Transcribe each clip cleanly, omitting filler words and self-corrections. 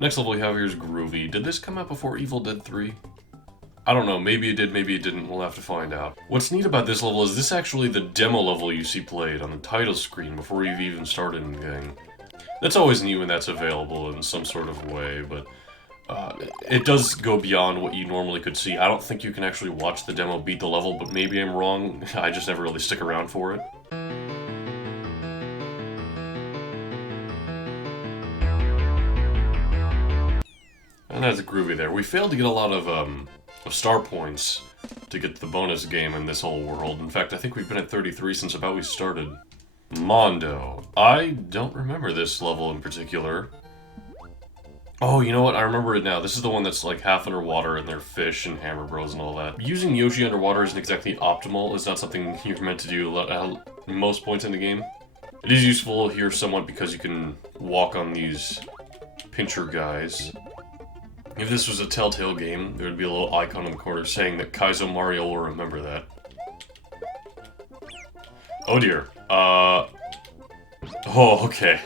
Next level we have here is Groovy. Did this come out before Evil Dead 3? I don't know, maybe it did, maybe it didn't, we'll have to find out. What's neat about this level is this actually the demo level you see played on the title screen before you've even started anything. That's always neat when that's available in some sort of way, but it does go beyond what you normally could see. I don't think you can actually watch the demo beat the level, but maybe I'm wrong. I just never really stick around for it. And that's Groovy there. We failed to get a lot of star points to get to the bonus game in this whole world. In fact, I think we've been at 33 since about we started. Mondo. I don't remember this level in particular. Oh, you know what? I remember it now. This is the one that's like half underwater and they're fish and Hammer Bros and all that. Using Yoshi underwater isn't exactly optimal. It's not something you're meant to do at most points in the game. It is useful here somewhat because you can walk on these pincher guys. If this was a Telltale game, there would be a little icon in the corner saying that Kaizo Mario will remember that. Oh dear. Oh, okay.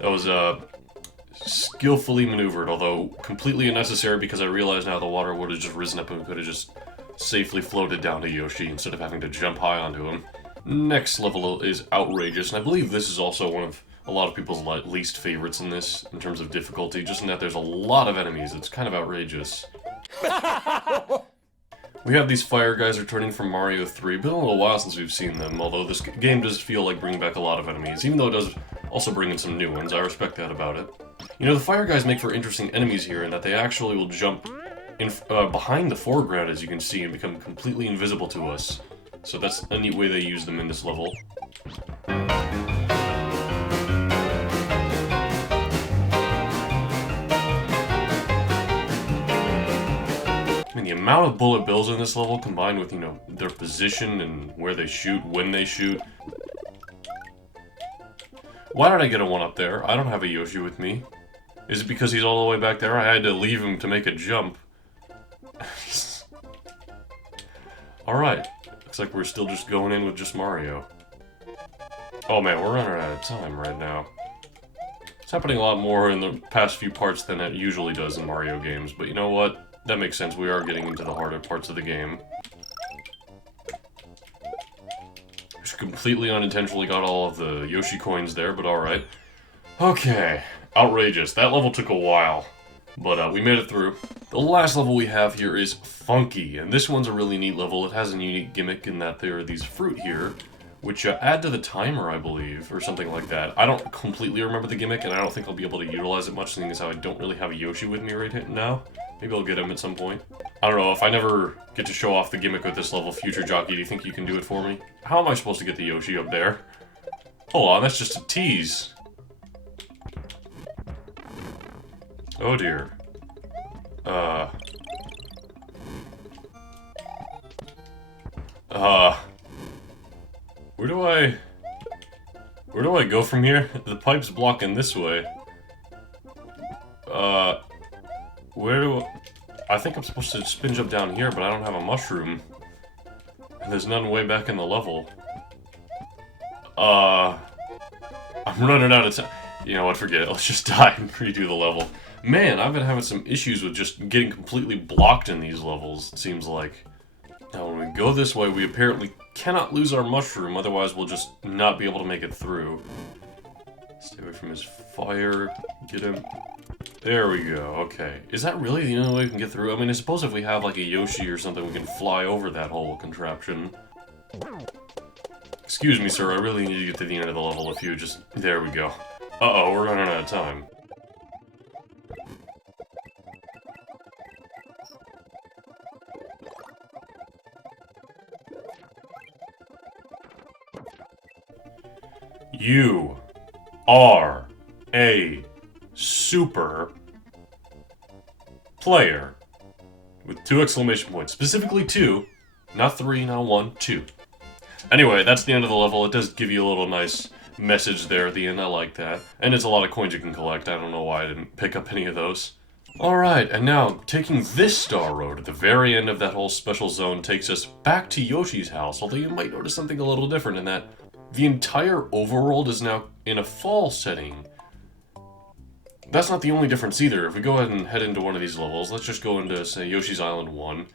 That was, skillfully maneuvered, although completely unnecessary because I realize now the water would have just risen up and we could have just safely floated down to Yoshi instead of having to jump high onto him. Next level is Outrageous, and I believe this is also one of a lot of people's least favorites in this, in terms of difficulty, just in that there's a lot of enemies. It's kind of outrageous. We have these fire guys returning from Mario 3. Been a little while since we've seen them, although this game does feel like bringing back a lot of enemies, even though it does also bring in some new ones. I respect that about it. You know, the fire guys make for interesting enemies here in that they actually will jump in behind the foreground, as you can see, and become completely invisible to us. So that's a neat way they use them in this level. I mean, the amount of bullet bills in this level, combined with, you know, their position and where they shoot, when they shoot. Why did I get a 1-up there? I don't have a Yoshi with me. Is it because he's all the way back there? I had to leave him to make a jump. Alright. Looks like we're still just going in with just Mario. Oh man, we're running out of time right now. It's happening a lot more in the past few parts than it usually does in Mario games, but you know what? That makes sense, we are getting into the harder parts of the game. Just completely unintentionally got all of the Yoshi coins there, but alright. Okay, Outrageous. That level took a while, but we made it through. The last level we have here is Funky, and this one's a really neat level. It has a unique gimmick in that there are these fruit here, which add to the timer, I believe, or something like that. I don't completely remember the gimmick, and I don't think I'll be able to utilize it much, seeing as how I don't really have a Yoshi with me right now. Maybe I'll get him at some point. I don't know, if I never get to show off the gimmick with this level, future Jockey, do you think you can do it for me? How am I supposed to get the Yoshi up there? Hold on, that's just a tease. Oh dear. Where do I go from here? The pipe's blocking this way. Where do I think I'm supposed to spin jump down here, but I don't have a mushroom. And there's none way back in the level. I'm running out of time. You know what, forget it. Let's just die and redo the level. Man, I've been having some issues with just getting completely blocked in these levels, it seems like. Now, when we go this way, we apparently cannot lose our mushroom, otherwise we'll just not be able to make it through. Stay away from his fire. Get him. There we go, okay. Is that really the only way we can get through? I mean, I suppose if we have, like, a Yoshi or something, we can fly over that whole contraption. Excuse me, sir, I really need to get to the end of the level if you just... There we go. Uh-oh, we're running out of time. You are a super player. With 2 exclamation points. Specifically 2. Not 3, not 1, 2. Anyway, that's the end of the level. It does give you a little nice message there at the end. I like that. And it's a lot of coins you can collect. I don't know why I didn't pick up any of those. Alright, and now, taking this star road at the very end of that whole special zone takes us back to Yoshi's house, although you might notice something a little different in that the entire overworld is now in a fall setting. That's not the only difference either. If we go ahead and head into one of these levels, let's just go into, say, Yoshi's Island 1,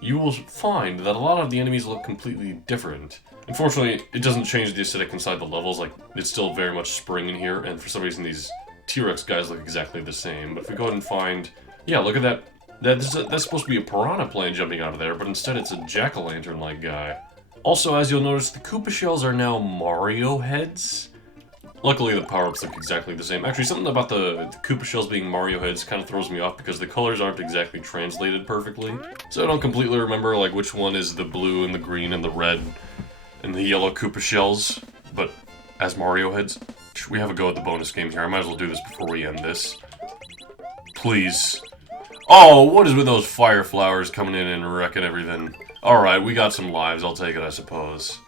you will find that a lot of the enemies look completely different. Unfortunately, it doesn't change the aesthetic inside the levels, like, it's still very much spring in here, and for some reason these T-Rex guys look exactly the same. But if we go ahead and find... Yeah, look at that. That's supposed to be a piranha plane jumping out of there, but instead it's a jack-o'-lantern-like guy. Also, as you'll notice, the Koopa shells are now Mario heads. Luckily, the power-ups look exactly the same. Actually, something about the Koopa shells being Mario heads kind of throws me off because the colors aren't exactly translated perfectly. So I don't completely remember, like, which one is the blue and the green and the red and the yellow Koopa shells. But as Mario heads, should we have a go at the bonus game here? I might as well do this before we end this. Please. Oh, what is with those fire flowers coming in and wrecking everything? Alright, we got some lives, I'll take it, I suppose.